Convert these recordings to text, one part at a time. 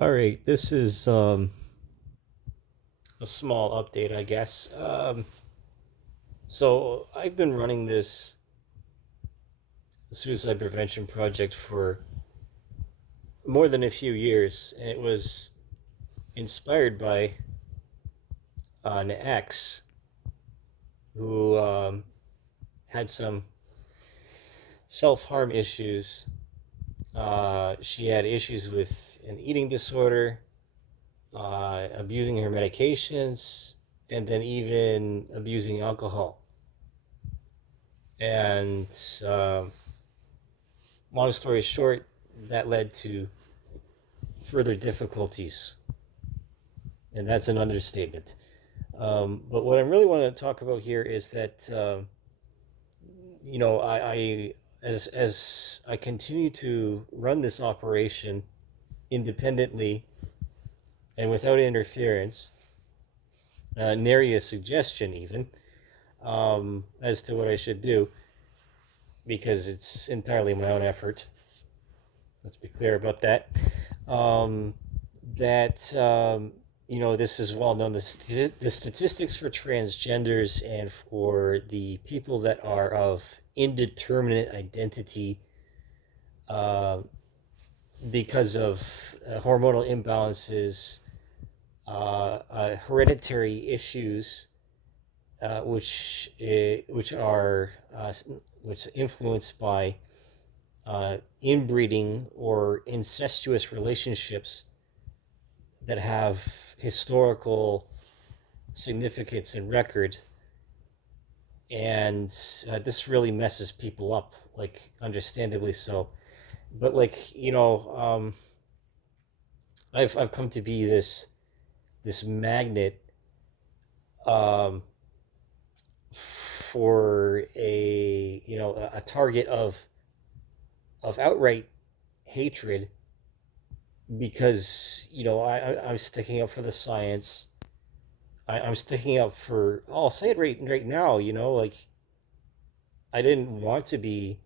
All right, this is a small update, I guess. So I've been running this suicide prevention project for more than a few years, and it was inspired by an ex who had some self-harm issues. She had issues with an eating disorder, abusing her medications, and then even abusing alcohol. And uh, long story short, that led to further difficulties, and that's an understatement. But what I really want to talk about here is that I as I continue to run this operation independently and without interference, nary a suggestion even as to what I should do, because it's entirely my own effort. Let's be clear about that. Um, that this is well known. The statistics for transgenders and for the people that are of indeterminate identity, uh, because of hormonal imbalances, hereditary issues, which are which influenced by inbreeding or incestuous relationships that have historical significance and record. And this really messes people up, like understandably so. But I've come to be this magnet um, for a target of outright hatred, because I'm sticking up for the science. I'm sticking up for. I'll say it right now. Like, I didn't want to be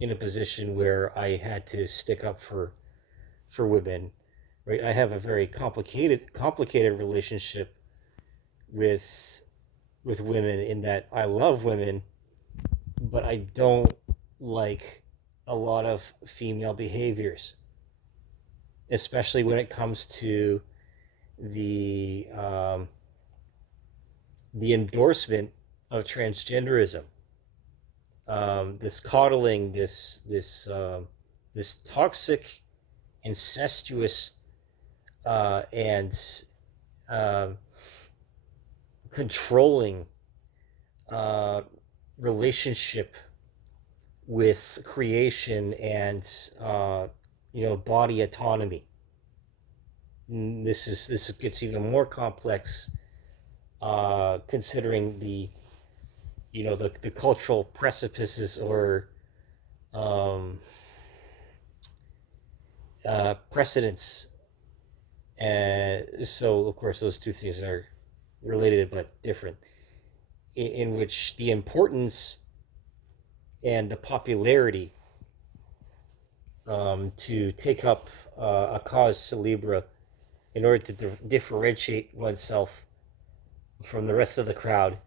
in a position where I had to stick up for women. Right? I have a very complicated relationship with with women, in that I love women, but I don't like a lot of female behaviors, especially when it comes to the um, the endorsement of transgenderism. This coddling, this toxic, incestuous, and uh, controlling uh, relationship with creation and body autonomy. This gets even more complex, considering the cultural precipices, or um, precedents. And so, of course, those two things are related but different, in which the importance and the popularity to take up a cause celebra in order to differentiate oneself from the rest of the crowd,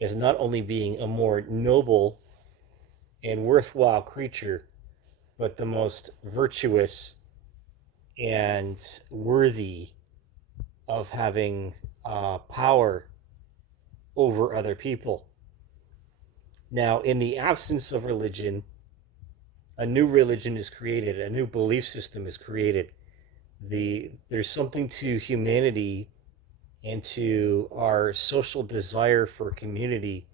is not only being a more noble and worthwhile creature, but the most virtuous and worthy of having power over other people. Now, in the absence of religion, a new religion is created, a new belief system is created. There's something to humanity and to our social desire for community,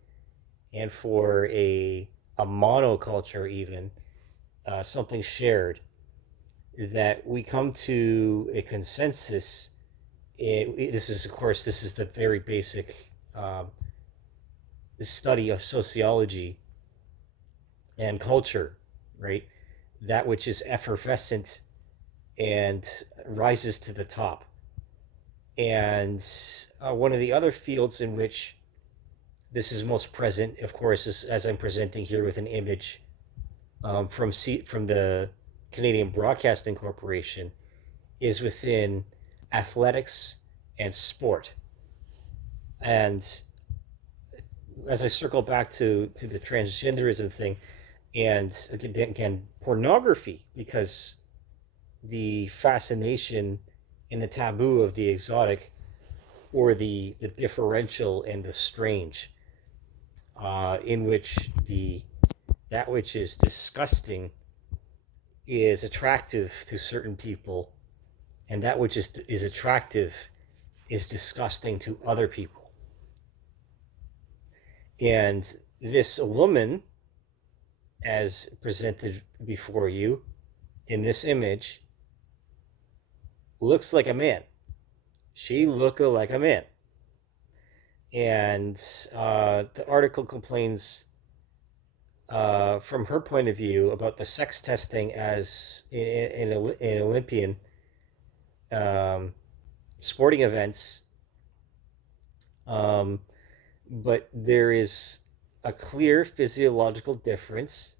and for a monoculture, even something shared, that we come to a consensus. This is the very basic study of sociology and culture, right? That which is effervescent and rises to the top. And one of the other fields in which this is most present, of course, is as I'm presenting here with an image from the Canadian Broadcasting Corporation, is within athletics and sport. And as I circle back to the transgenderism thing, and again, pornography, because the fascination and the taboo of the exotic, or the differential and the strange, in which that which is disgusting is attractive to certain people, and that which is attractive is disgusting to other people. And this woman, as presented before you in this image, looks like a man. She look like a man. And the article complains, from her point of view, about the sex testing as in Olympian sporting events. But there is a clear physiological difference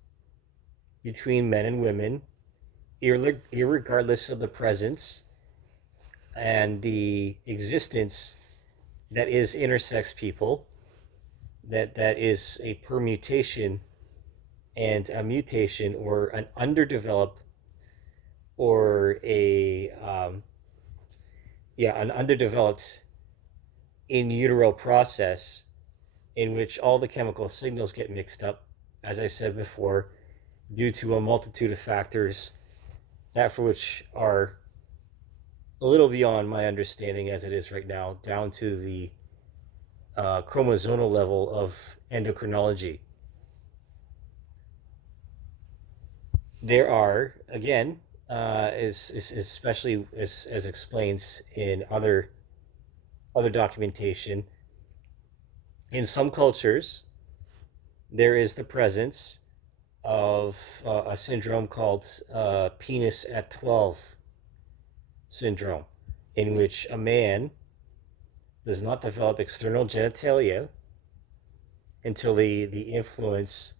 between men and women, irregardless of the presence and the existence that is intersex people, that is a permutation and a mutation, or an underdeveloped, or an underdeveloped in utero process, in which all the chemical signals get mixed up, as I said before, due to a multitude of factors, that for which are a little beyond my understanding as it is right now, down to the chromosomal level of endocrinology. There are, again, especially as explains in other documentation, in some cultures, there is the presence of a syndrome called penis at 12 syndrome, in which a man does not develop external genitalia until the influence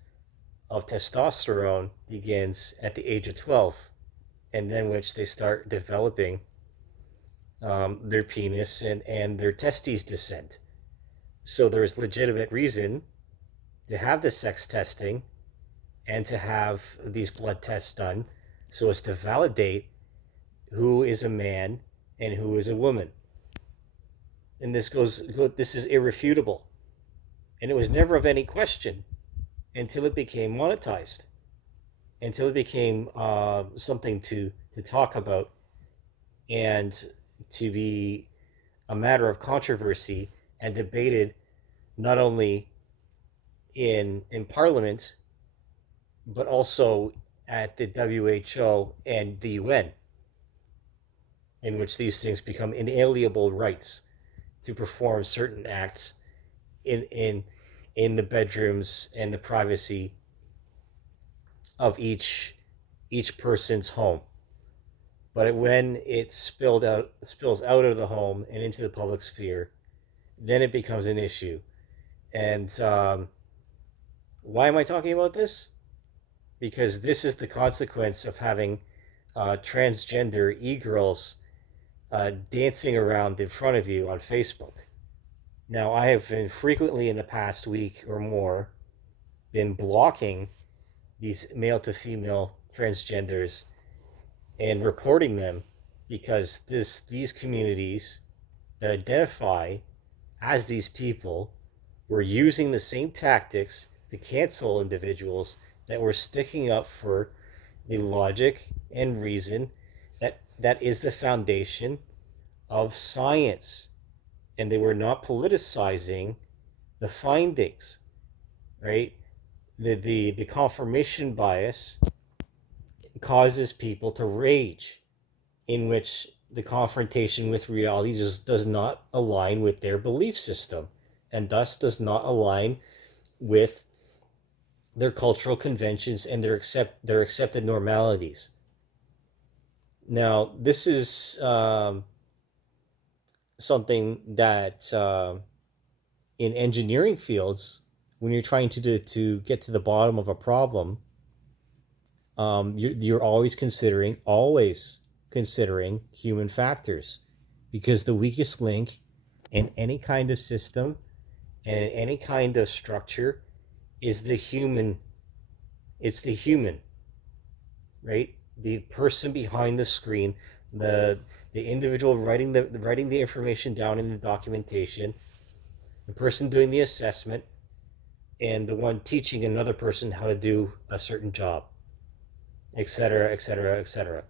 of testosterone begins at the age of 12, and then which they start developing their penis and their testes descent. So there's legitimate reason to have the sex testing and to have these blood tests done, so as to validate who is a man and who is a woman. And this is irrefutable. And it was never of any question until it became monetized, until it became something to talk about and to be a matter of controversy and debated, not only in Parliament, but also at the WHO and the UN, in which these things become inalienable rights to perform certain acts in the bedrooms and the privacy of each person's home. But when it spills out of the home and into the public sphere, then it becomes an issue. And why am I talking about this? Because this is the consequence of having transgender e-girls dancing around in front of you on Facebook. Now, I have been frequently in the past week or more been blocking these male to female transgenders and reporting them, because these communities that identify as these people were using the same tactics to cancel individuals that were sticking up for the logic and reason that is the foundation of science. And they were not politicizing the findings, right? The confirmation bias causes people to rage, in which the confrontation with reality just does not align with their belief system, and thus does not align with their cultural conventions and their accepted normalities. Now, this is something that in engineering fields, when you're trying to get to the bottom of a problem, you're always considering, always considering human factors, because the weakest link in any kind of system and any kind of structure is the human. It's the human, right? The person behind the screen, the individual writing the information down in the documentation, the person doing the assessment, and the one teaching another person how to do a certain job, etc., etc., etc.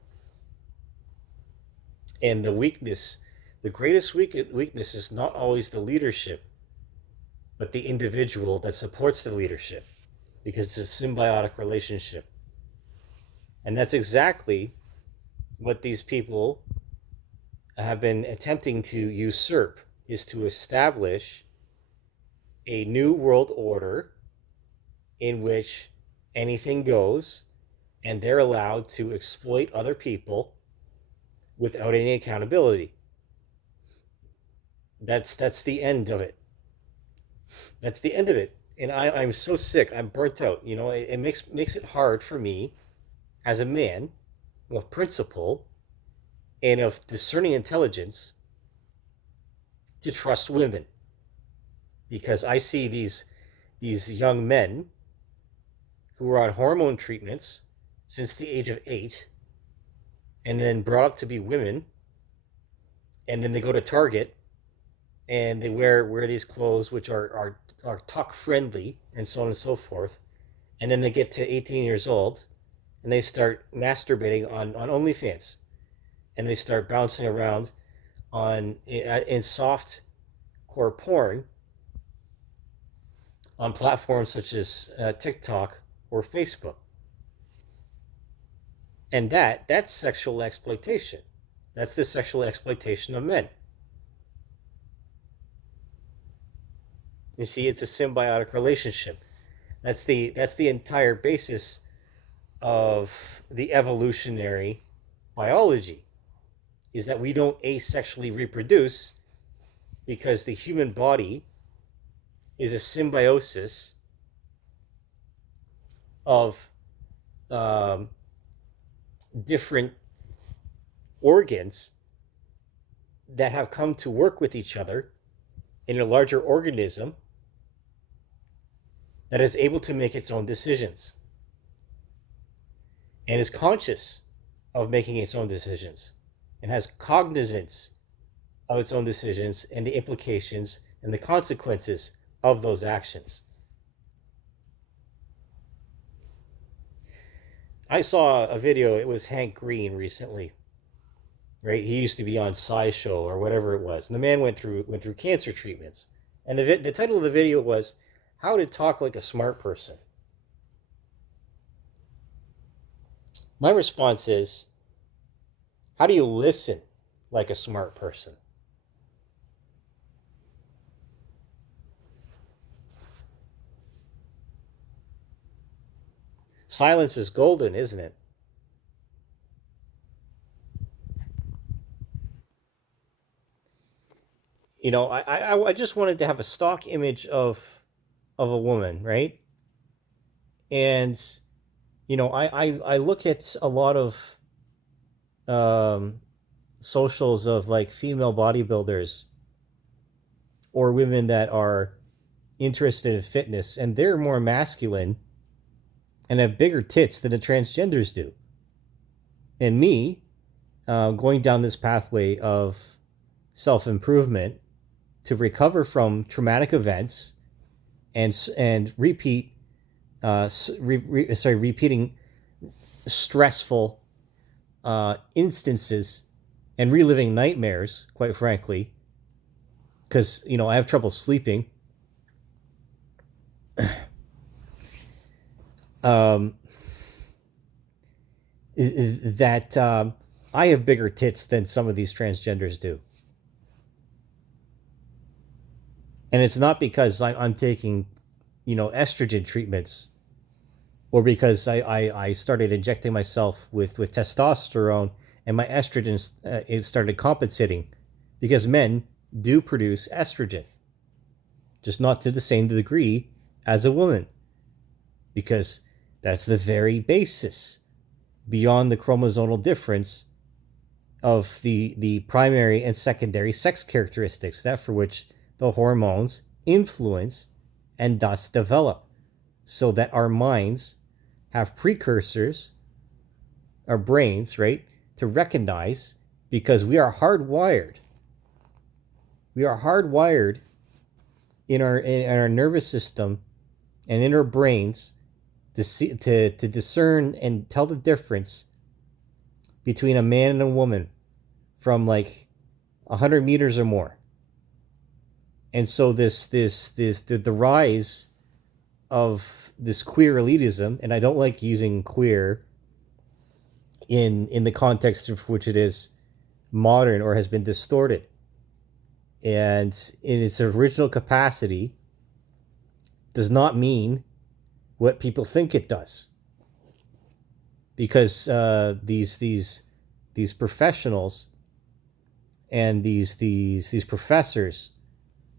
And the greatest weakness is not always the leadership, but the individual that supports the leadership, because it's a symbiotic relationship. And that's exactly what these people have been attempting to usurp, is to establish a new world order in which anything goes and they're allowed to exploit other people without any accountability. That's the end of it. That's the end of it. And I'm so sick. I'm burnt out. You know, it makes it hard for me as a man of principle and of discerning intelligence to trust women, because I see these young men who are on hormone treatments since the age of 8, and then brought up to be women, and then they go to Target and they wear these clothes which are tuck friendly and so on and so forth, and then they get to 18 years old and they start masturbating on OnlyFans, and they start bouncing around in soft core porn on platforms such as TikTok or Facebook. And that's sexual exploitation. That's the sexual exploitation of men. You see, it's a symbiotic relationship. That's the entire basis of the evolutionary biology, is that we don't asexually reproduce, because the human body is a symbiosis of different organs that have come to work with each other in a larger organism that is able to make its own decisions and is conscious of making its own decisions and has cognizance of its own decisions and the implications and the consequences of those actions. I saw a video, it was Hank Green recently, right? He used to be on SciShow or whatever it was. And the man went through cancer treatments. And the title of the video was How to Talk Like a Smart Person. My response is, how do you listen like a smart person? Silence is golden, isn't it? You know, I just wanted to have a stock image of a woman, right? And you know, I look at a lot of socials of like female bodybuilders or women that are interested in fitness, and they're more masculine and have bigger tits than the transgenders do. And me, going down this pathway of self-improvement to recover from traumatic events and repeating stressful instances and reliving nightmares, quite frankly, because you know I have trouble sleeping. That I have bigger tits than some of these transgenders do. And it's not because I'm taking, you know, estrogen treatments, or because I started injecting myself with testosterone and my estrogen it started compensating, because men do produce estrogen, just not to the same degree as a woman, because that's the very basis. Beyond the chromosomal difference, of the primary and secondary sex characteristics, that for which the hormones influence and thus develop, so that our minds have precursors, our brains, right, to recognize, because we are hardwired. We are hardwired in our nervous system and in our brains to discern and tell the difference between a man and a woman from like 100 meters or more. And so the rise of this queer elitism, and I don't like using queer in the context of which it is modern or has been distorted, and in its original capacity does not mean what people think it does, because these professionals and these professors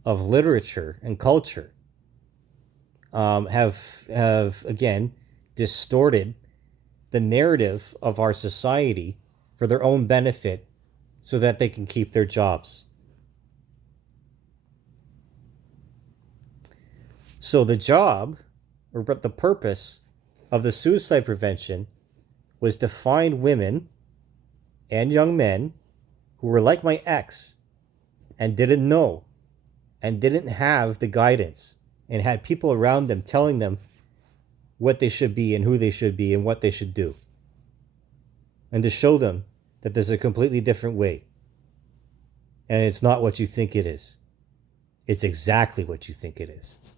of literature and culture have again distorted the narrative of our society for their own benefit, so that they can keep their jobs. So the job, or the purpose of the suicide prevention, was to find women and young men who were like my ex and didn't know and didn't have the guidance and had people around them telling them what they should be and who they should be and what they should do, and to show them that there's a completely different way, and it's not what you think it is. It's exactly what you think it is.